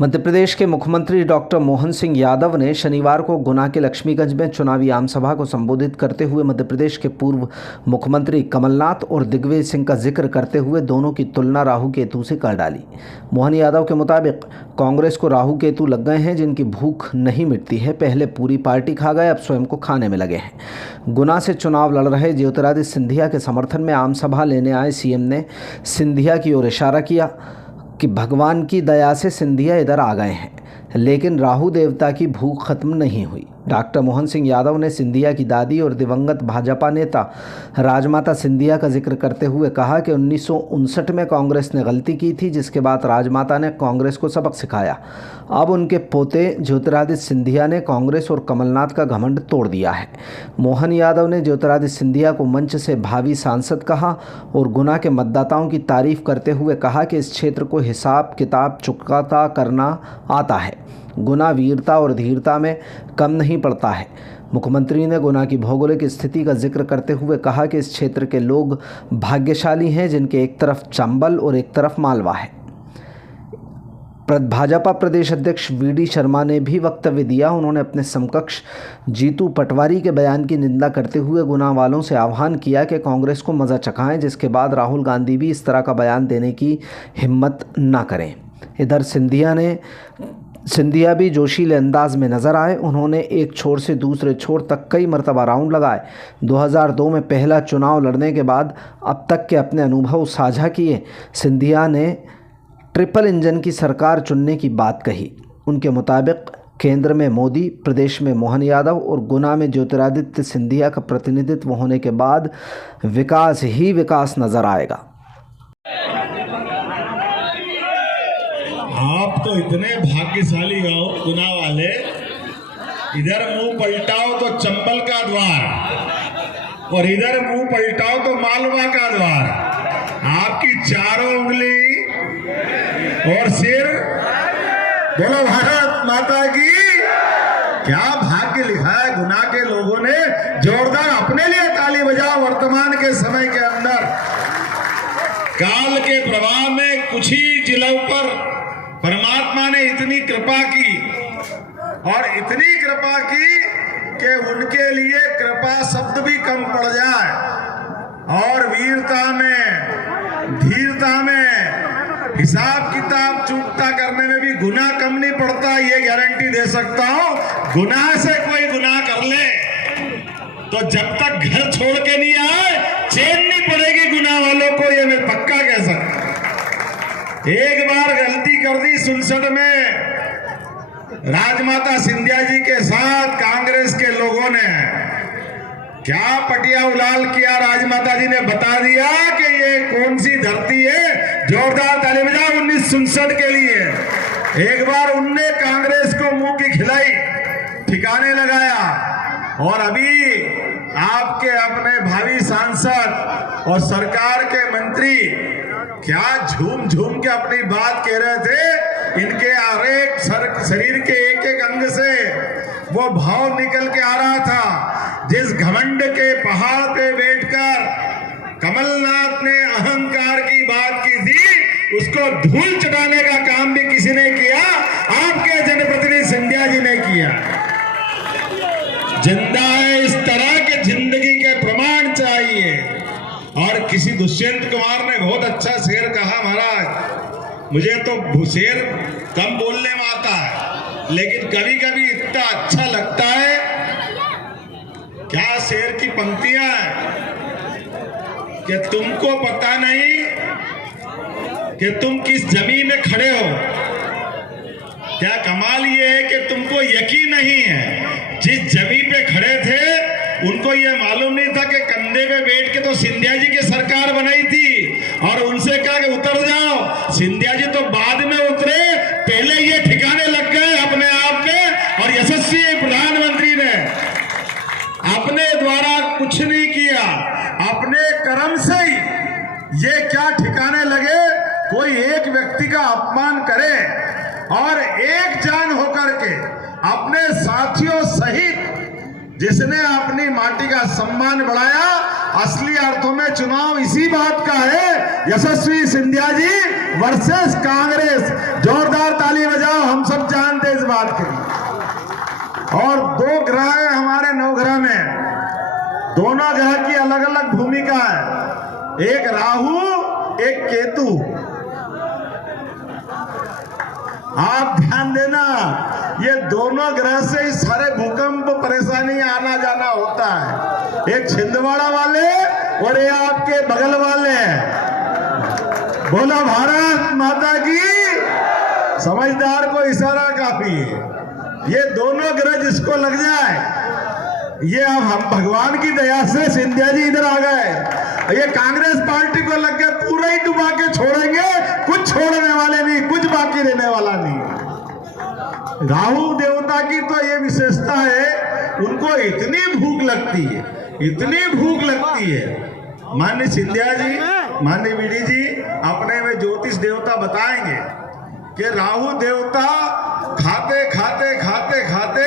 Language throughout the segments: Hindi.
मध्य प्रदेश के मुख्यमंत्री डॉक्टर मोहन सिंह यादव ने शनिवार को गुना के लक्ष्मीगंज में चुनावी आमसभा को संबोधित करते हुए मध्य प्रदेश के पूर्व मुख्यमंत्री कमलनाथ और दिग्विजय सिंह का जिक्र करते हुए दोनों की तुलना राहु केतु से कर डाली। मोहन यादव के मुताबिक कांग्रेस को राहु केतु लग गए हैं जिनकी भूख नहीं मिटती है। पहले पूरी पार्टी खा गए, अब स्वयं को खाने में लगे हैं। गुना से चुनाव लड़ रहे ज्योतिरादित्य सिंधिया के समर्थन में आमसभा लेने आए सीएम ने सिंधिया की ओर इशारा किया कि भगवान की दया से सिंधिया इधर आ गए हैं, लेकिन राहु देवता की भूख खत्म नहीं हुई। डॉक्टर मोहन सिंह यादव ने सिंधिया की दादी और दिवंगत भाजपा नेता राजमाता सिंधिया का जिक्र करते हुए कहा कि 1959 में कांग्रेस ने गलती की थी, जिसके बाद राजमाता ने कांग्रेस को सबक सिखाया। अब उनके पोते ज्योतिरादित्य सिंधिया ने कांग्रेस और कमलनाथ का घमंड तोड़ दिया है। मोहन यादव ने ज्योतिरादित्य सिंधिया को मंच से भावी सांसद कहा और गुना के मतदाताओं की तारीफ करते हुए कहा कि इस क्षेत्र को हिसाब किताब चुकता करना आता है। गुना वीरता और धीरता में कम नहीं पड़ता है। मुख्यमंत्री ने गुना की भौगोलिक स्थिति का जिक्र करते हुए कहा कि इस क्षेत्र के लोग भाग्यशाली हैं जिनके एक तरफ चंबल और एक तरफ मालवा है। भाजपा प्रदेश अध्यक्ष वीडी शर्मा ने भी वक्तव्य दिया। उन्होंने अपने समकक्ष जीतू पटवारी के बयान की निंदा करते हुए गुना वालों से आह्वान किया कि कांग्रेस को मज़ा चखाएं, जिसके बाद राहुल गांधी भी इस तरह का बयान देने की हिम्मत ना करें। इधर सिंधिया भी जोशीले अंदाज में नजर आए। उन्होंने एक छोर से दूसरे छोर तक कई मरतबा राउंड लगाए। 2002 में पहला चुनाव लड़ने के बाद अब तक के अपने अनुभव साझा किए। सिंधिया ने ट्रिपल इंजन की सरकार चुनने की बात कही। उनके मुताबिक केंद्र में मोदी, प्रदेश में मोहन यादव और गुना में ज्योतिरादित्य सिंधिया का प्रतिनिधित्व होने के बाद विकास ही विकास नजर आएगा। आप तो इतने भाग्यशाली हो गुना वाले, इधर मुंह पलटाओ तो चंबल का द्वार और इधर मुंह पलटाओ तो मालवा का द्वार। आपकी चारों उंगली और सिर, बोलो भारत माता की। क्या भाग्य लिखा है गुना के लोगों ने। जोरदार अपने लिए ताली बजाओ। वर्तमान के समय के अंदर काल के प्रवाह में कुछ ही जिलों पर परमात्मा ने इतनी कृपा की और इतनी कृपा की कि उनके लिए कृपा शब्द भी कम पड़ जाए। और वीरता में, धीरता में, हिसाब किताब चूकता करने में भी गुनाह कम नहीं पड़ता। ये गारंटी दे सकता हूं। गुनाह से कोई गुनाह कर ले तो जब तक घर छोड़ के नहीं आए चैन नहीं पड़ेगी गुनाह वालों को। ये मैं पक्का कह सकता हूं। एक बार गलती कर दी 67 में राजमाता सिंधिया जी के साथ कांग्रेस के लोगों ने। क्या पटिया उलाल किया। राजमाता जी ने बता दिया कि ये कौन सी धरती है। जोरदार ताली बजाओ 1967 के लिए। एक बार उनने कांग्रेस को मुंह की खिलाई, ठिकाने लगाया। और अभी आपके अपने भावी सांसद और सरकार के मंत्री क्या झूम झूम के अपनी बात कह रहे थे। इनके शरीर के एक एक अंग से वो भाव निकल के आ रहा था। जिस घमंड के पहाड़ पे बैठकर कमलनाथ ने अहंकार की बात की थी, उसको धूल चटाने का काम भी किसी ने किया। आपके जनप्रतिनिधि सिंधिया जी ने किया। जिंदा है इस तरह के जिंदगी के प्रमाण चाहिए। और किसी दुष्यंत कुमार ने बहुत अच्छा शेर कहा। महाराज, मुझे तो शेर कम बोलने में आता है, लेकिन कभी कभी इतना अच्छा लगता है। क्या शेर की पंक्तियां कि तुमको पता नहीं कि तुम किस जमीन में खड़े हो। क्या कमाल ये है कि तुमको यकीन नहीं है जिस जमीन पे खड़े थे उनको ये मालूम नहीं था कि कंधे पे बैठ के तो सिंधिया जी की सरकार बनाई थी और उनसे कहा कि उतर जाओ। सिंधिया जी तो बाद में उतरे, पहले ये ठिकाने लग गए अपने आप में। और यशस्वी प्रधानमंत्री ने अपने द्वारा कुछ नहीं किया, अपने कर्म से ही ये क्या ठिकाने लगे। कोई एक व्यक्ति का अपमान करे और एक जान होकर के अपने साथियों सहित जिसने अपनी माटी का सम्मान बढ़ाया। असली अर्थों में चुनाव इसी बात का है। यशस्वी सिंधिया जी वर्सेस कांग्रेस। जोरदार ताली बजाओ, हम सब जानते इस बात के लिए। और 2 ग्रह है हमारे नवग्रह में, दोनों ग्रह की अलग अलग भूमिका है। एक राहु, एक केतु। आप ध्यान देना, ये दोनों ग्रह से ही सारे भूकंप परेशानी आना जाना होता है। एक छिंदवाड़ा वाले और ये आपके बगल वाले। बोला भारत माता की। समझदार को इशारा काफी है। ये दोनों ग्रह जिसको लग जाए, ये अब हम भगवान की दया से सिंधिया जी इधर आ गए। ये कांग्रेस पार्टी को लग गया, पूरा ही डुबा के छोड़ेंगे, कुछ छोड़ने वाले नहीं, कुछ बाकी रहने वाला नहीं। राहु देवता की तो ये विशेषता है, उनको इतनी भूख लगती है, इतनी भूख लगती है। माननीय सिंधिया जी, माननीय बीडी जी अपने में ज्योतिष देवता बताएंगे कि राहु देवता खाते खाते खाते खाते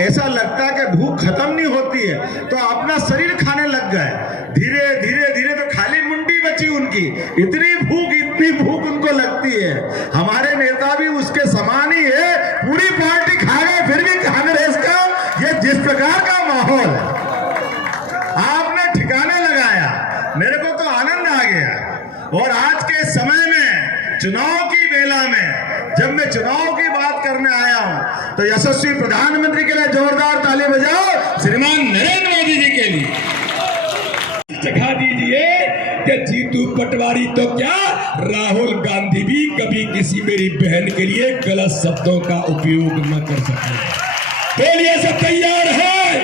ऐसा लगता है कि भूख खत्म नहीं होती है, तो अपना शरीर खाने लग गए। धीरे धीरे धीरे तो खाली मुंडी बची उनकी। इतनी भूख उनको लगती है। हमारे नेता भी उसके समान ही है, पूरी पार्टी खा गए, फिर भी कांग्रेस का ये जिस प्रकार का माहौल है आपने ठिकाने लगाया, मेरे को तो आनंद आ गया। और आज के समय में चुनाव की बेला में जब मैं चुनाव की बात करने आया हूं, तो यशस्वी प्रधानमंत्री के लिए जोरदार ताली बजाओ, श्रीमान नरेंद्र मोदी जी के लिए। सिखा दीजिए कि जीतू पटवारी तो क्या, राहुल गांधी भी कभी किसी मेरी बहन के लिए गलत शब्दों का उपयोग न कर सके। बोलिए सब तैयार है?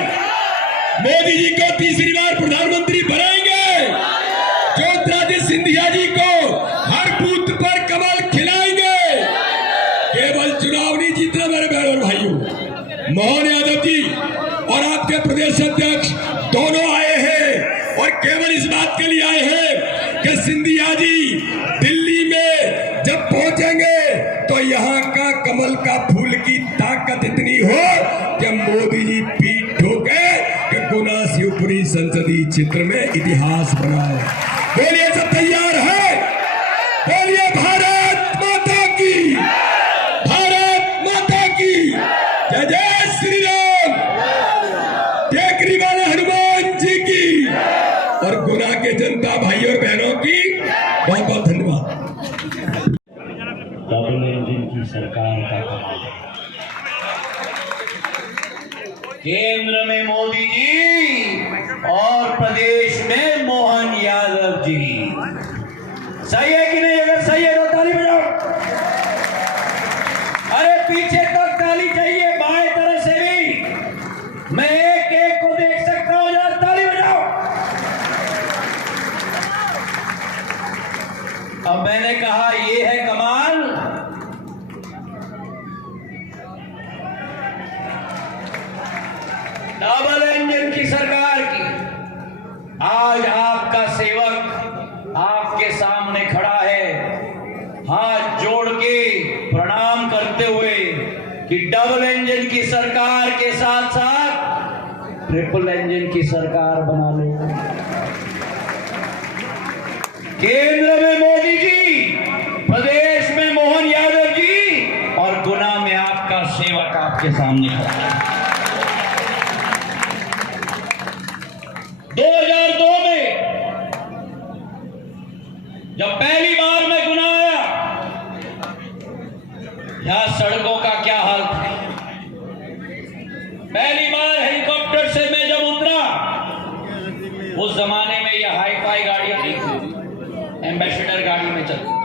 मोदी जी को तीसरी बार प्रधानमंत्री बनाएंगे। ज्योतिरादित्य सिंधिया जी को हर बूथ पर कमल खिलाएंगे। केवल चुनाव नहीं जीतना मेरे बहन और भाइयों। मोहन यादव जी और आपके प्रदेश अध्यक्ष दोनों आए हैं और केवल इस बात के लिए आए हैं कि सिंधिया जी दिल्ली में जब पहुंचेंगे तो यहाँ का कमल का फूल की ताकत इतनी हो कि मोदी जी पीठ ठोके कि गुना शिवपुरी संसदीय क्षेत्र में इतिहास बनाए। बोलिए सब तैयार है? बोलिए भारत माता की, भारत माता की जय जय श्री राम, टेकरी वाले हनुमान जी की और गुना के जनता भाई और बहनों की बहुत बहुत धन्यवाद। डबल इंजन की सरकार का कमाल। केंद्र में मोदी जी और प्रदेश में मोहन यादव जी। सही है कि नहीं? अगर सही है तो ताली बजाओ। अरे पीछे तक ताली चाहिए, बाएं तरफ से भी। मैं एक एक को देख सकता हूं, जरा ताली बजाओ। अब मैंने कहा ये है कमाल। डबल इंजन की सरकार की। आज आपका सेवक आपके सामने खड़ा है, हाथ जोड़ के प्रणाम करते हुए कि डबल इंजन की सरकार के साथ साथ ट्रिपल इंजन की सरकार बना लो। केंद्र में मोदी जी, प्रदेश में मोहन यादव जी और गुना में आपका सेवक आपके सामने खड़ा है। 2002 में जब पहली बार मैं गुना आया, यहां सड़कों का क्या हाल था। पहली बार हेलीकॉप्टर से मैं जब उतरा, उस जमाने में ये हाई फाई गाड़ियां नहीं थी, एम्बेसडर गाड़ी में चलती।